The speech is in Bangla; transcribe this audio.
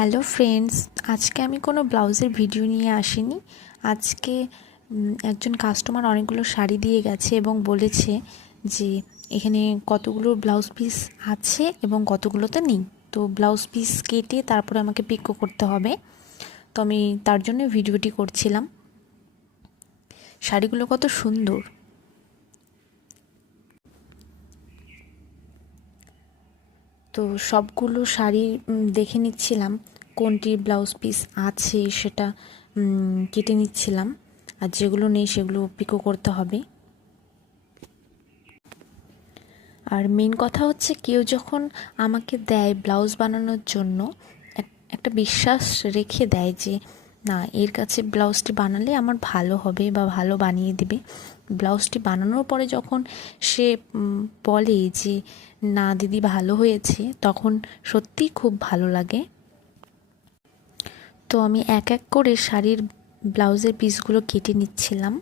হ্যালো ফ্রেন্ডস, আজকে আমি কোনো ব্লাউজের ভিডিও নিয়ে আসিনি। আজকে একজন কাস্টমার অনেকগুলো শাড়ি দিয়ে গেছে এবং বলেছে যে এখানে কতগুলো ব্লাউজ পিস আছে এবং কতগুলোতে নেই। তো ব্লাউজ পিস কেটে তারপরে আমাকে পিকো করতে হবে। তো আমি তার জন্য ভিডিওটি করছিলাম। শাড়িগুলো কত সুন্দর। তো সবগুলো শাড়ি দেখে নিচ্ছিলাম, কোনটি ব্লাউজ পিস আছে সেটা কেটে নিচ্ছিলাম, আর যেগুলো নেই সেগুলো পিকো করতে হবে। আর মেন কথা হচ্ছে, কেউ যখন আমাকে দেয় ব্লাউজ বানানোর জন্য একটা বিশ্বাস রেখে দেয় যে না, এর কাছে ব্লাউজটি বানালে আমার ভালো হবে বা ভালো বানিয়ে দেবে। ব্লাউজটি বানানোর পরে যখন সে বলে যে না দিদি ভালো হয়েছে, তখন সত্যিই খুব ভালো লাগে। তো আমি এক এক করে শাড়ির ব্লাউজের পিসগুলো কেটে নিচ্ছিলাম।